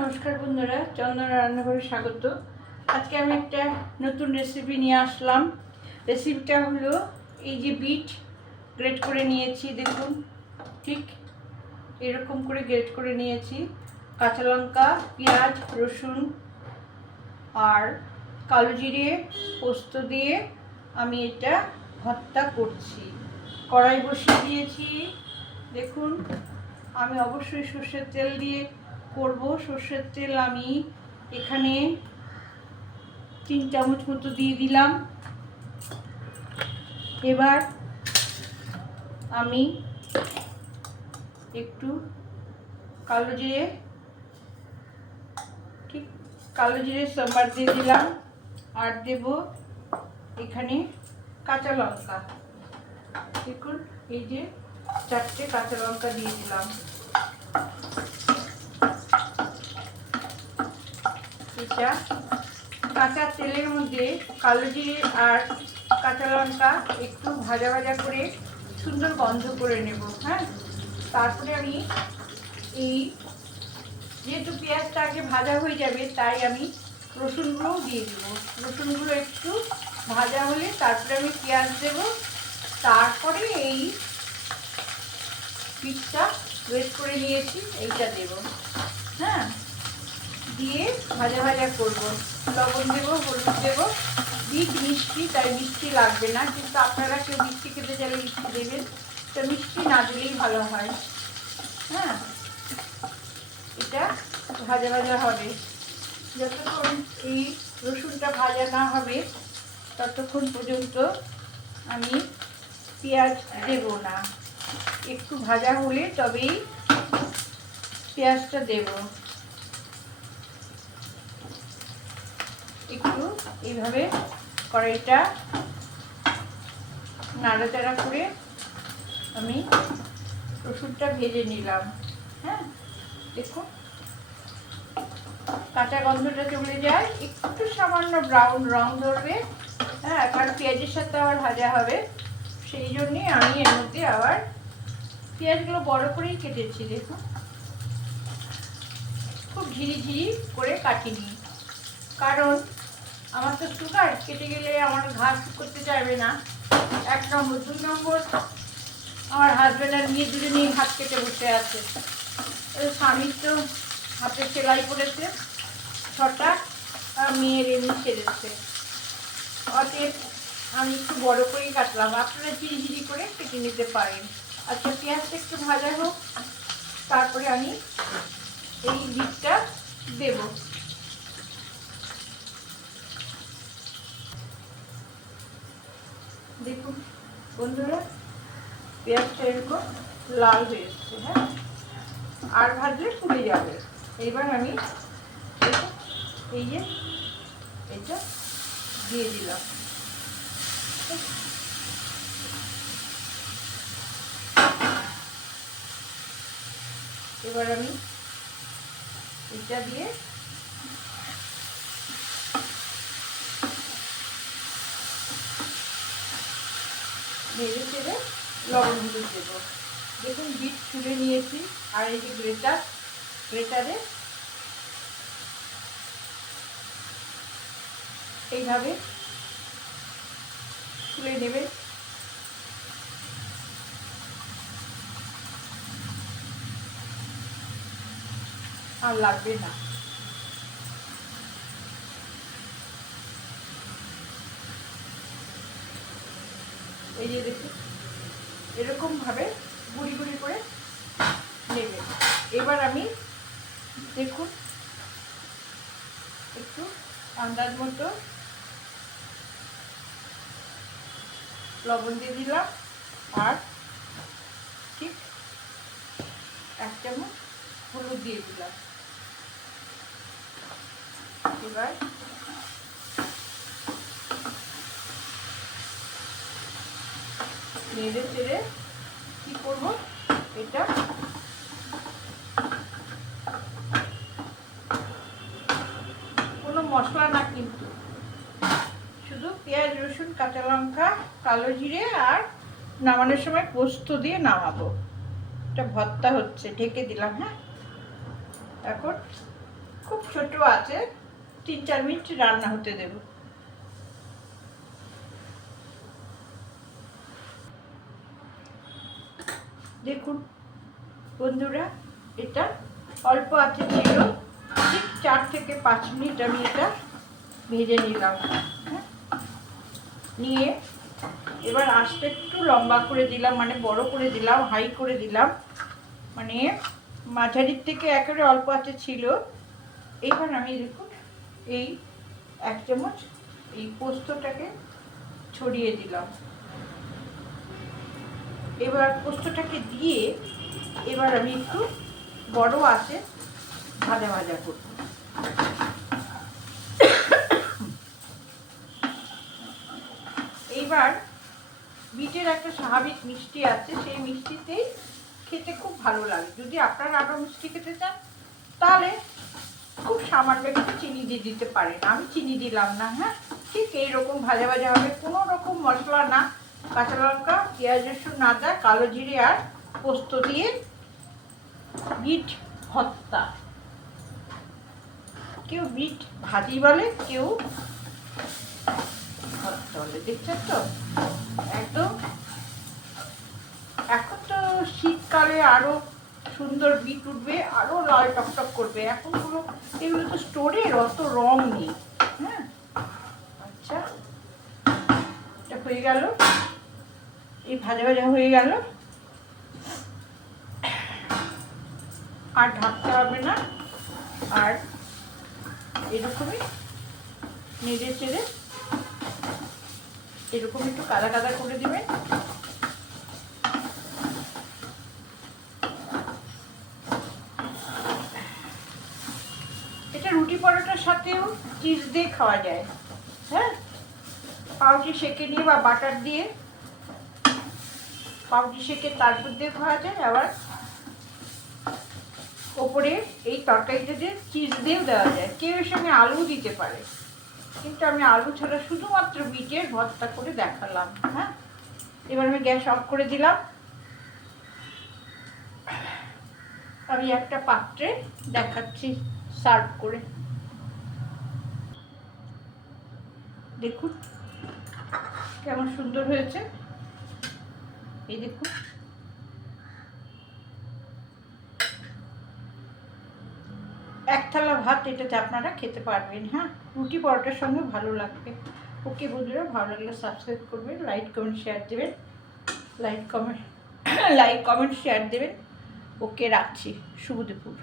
নমস্কার বন্ধুরা, চন্দনা রান্নাঘরে স্বাগত। আজকে আমি একটা নতুন রেসিপি নিয়ে আসলাম। রেসিপিটা হলো এই যে বিট গ্রেট করে নিয়েছি, দেখুন, ঠিক এরকম করে গ্রেট করে নিয়েছি। কাঁচা লঙ্কা, পেঁয়াজ, রসুন আর কালো জিরে পোস্ত দিয়ে আমি এটা ভর্তা করছি। কড়াই বসিয়ে দিয়েছি। দেখুন, আমি অবশ্যই সর্ষের তেল দিয়ে করব। সর্ষের তেল আমি এখানে তিন চামচ মতো দিয়ে দিলাম। এবার আমি একটু কালো জিরে, ঠিক কালো জিরে সাম্বার দিয়ে দিলাম আর দেব এখানে কাঁচা লঙ্কা। দেখুন, এই যে চারটে কাঁচা লঙ্কা দিয়ে দিলাম। এটা কাঁচা তেলের মধ্যে কালো জিরে আর কাঁচা লঙ্কা একটু ভাজা ভাজা করে সুন্দর গন্ধ করে নেব হ্যাঁ? তারপরে আমি এই যেহেতু পেঁয়াজটা আগে ভাজা হয়ে যাবে, তাই আমি রসুনগুলোও দিয়ে দেবো। রসুনগুলো একটু ভাজা হলে তারপরে আমি পেঁয়াজ দেব। তারপরে এই পিঠটা ওয়েট করে নিয়েছি, এইটা দেব। দিয়ে ভাজা ভাজা করব। লবণ দেবো, হলুদ দেবো। বিট মিষ্টি, তাই মিষ্টি লাগবে না, কিন্তু আপনারা কেউ মিষ্টি খেতে চাইলে মিষ্টি দেবেন। তো মিষ্টি না দিলেই ভালো হয়। হ্যাঁ? এটা ভাজা ভাজা হবে। যতক্ষণ এই রসুনটা ভাজা না হবে, ততক্ষণ পর্যন্ত আমি পেঁয়াজ দেব না। একটু ভাজা হলে তবেই পেঁয়াজটা দেব। একটু এইভাবে কড়াইটা নাড়াচাড়া করে আমি রসুনটা ভেজে নিলাম হ্যাঁ? দেখুন কাঁচা গন্ধটা চলে যায়, একটু সামান্য ব্রাউন রং ধরবে হ্যাঁ? কারণ পেঁয়াজের সাথে আবার ভাজা হবে। সেই জন্যে আমি এর মধ্যে আবার পেঁয়াজগুলো বড় করেই কেটেছি দেখুন খুব ঝিরি ঝিরি করে কাটিনি। কারণ আমার তো সুগার কেটে গেলে আমার ঘাস করতে চাইবে না। এক নম্বর। দুই নম্বর, আমার হাজব্যান্ড আর মেয়ে দুজনেই হাত কেটে বসে আছে। ওই স্বামীর তো হাতে সেলাই করেছে, ছটা, আর মেয়ের এমনি সেরেছে অতএব আমি একটু বড় করেই কাটলাম। আপনারা ঝিরি ঝিরি করে কেটে নিতে পারেন। আচ্ছা পেঁয়াজটা একটু ভাজা হোক, তারপরে আমি এই বিটটা দেব দেখুন বন্ধুরা পেঁয়াজটা এরকম লাল হয়ে এসছে হ্যাঁ? আর ভাজলে ফুলে যাবে। এইবার আমি এই যে এটা দিয়ে দিলাম। এবার আমি এটা দিয়ে নেড়ে চেড়ে লবণ হলুদ দেবো। দেখুন বিট ছুলে নিয়েছি। আর এই যে গ্রেটার, গ্রেটারে এইভাবে তুলে নেবে। আর লাগবে না। এই যে দেখুন এরকম ভাবে গুড়ি গুড়ি করে নেবে। এবার আমি দেখুন, একটু আন্দাজ মতো লবণ দিয়ে দিলাম, আর ঠিক এক চামচ হলুদ দিয়ে দিলাম। এবার নেড়ে চেড়ে কি করব? এটা কোনো মশলা না কিন্তু। শুধু পেঁয়াজ, রসুন, কাঁচা লঙ্কা, কালো জিরে আর নামানোর সময় পোস্ত দিয়ে নামাবো। এটা ভর্তা হচ্ছে, ঢেকে দিলাম হ্যাঁ? এখন খুব ছোট আছে, তিন চার মিনিট রান্না হতে দেব। দেখুন, বন্ধুরা, এটা অল্প আছে ছিল। ঠিক চার থেকে পাঁচ মিনিট আমি এটা ভেজে নিলাম। নিয়ে এবার আস্তে একটু লম্বা করে দিলাম মানে বড় করে দিলাম, হাই করে দিলাম। মানে মাঝারির থেকে একেবারে অল্প আছে ছিল। এইবার আমি দেখুন, এই এক চামচ এই পোস্তটাকে ছড়িয়ে দিলাম। এবার পোস্তটাকে দিয়ে এবার আমি একটু বড় আছে ভাজা ভাজা করব। এইবার বিটের একটা স্বাভাবিক মিষ্টি আছে, সেই মিষ্টিতেই খেতে খুব ভালো লাগে। যদি আপনারা আরও মিষ্টি খেতে চান, তাহলে খুব সামান্য একটু চিনি দিয়ে দিতে পারেন। আমি চিনি দিলাম না হ্যাঁ? ঠিক এইরকম ভাজা ভাজা হবে, কোনো রকম মশলা না। কাঁচা লঙ্কা, পেঁয়াজ, রসুন, আদা, কালো জিরে আর পোস্ত দিয়ে বিট ভর্তা। কেউ বিট ভাজি বলে, কেউ ভর্তা বলে, দেখছেন তো? একদম। এখন তো শীতকালে আরও সুন্দর বিট উঠবে, আরও লাল টকটক করবে। এখনগুলো এগুলো তো স্টোরের অত রং নেই। হ্যাঁ? আচ্ছা এটা হয়ে গেল। এই ভাজা ভাজা হয়ে গেল। আর ঢাকতে হবে না। আর এরকমই নেড়ে চেড়ে এরকম একটু কাদা কাদা করে দিবেন এটা রুটি পরোটার সাথেও চিজ দিয়ে খাওয়া যায়। হ্যাঁ? পাউটি সেকে নিয়ে বা বাটার দিয়ে পাউটি সেকে তারপর দিয়ে খাওয়া যায়, আবার ওপরে এই তরকারিটা দিয়ে চিজ দিয়েও দেওয়া যায়। কেউ এর সঙ্গে আলু দিতে পারে, কিন্তু আমি আলু ছাড়া শুধুমাত্র বিটের ভর্তা করে দেখালাম হ্যাঁ? এবার আমি গ্যাস অফ করে দিলাম। আমি একটা পাত্রে দেখাচ্ছি সার্ভ করে। দেখুন, কেমন সুন্দর হয়েছে। এই দেখুন এক থালা ভাত, এটাতে আপনারা খেতে পারবেন হ্যাঁ? রুটি পরোটার সঙ্গে ভালো লাগবে। ওকে বন্ধুরা ভালো লাগলে সাবস্ক্রাইব করবেন লাইক কমেন্ট শেয়ার দেবেন। Like comment like comment share দেবেন। ওকে রাখছি। শুভ দুপুর।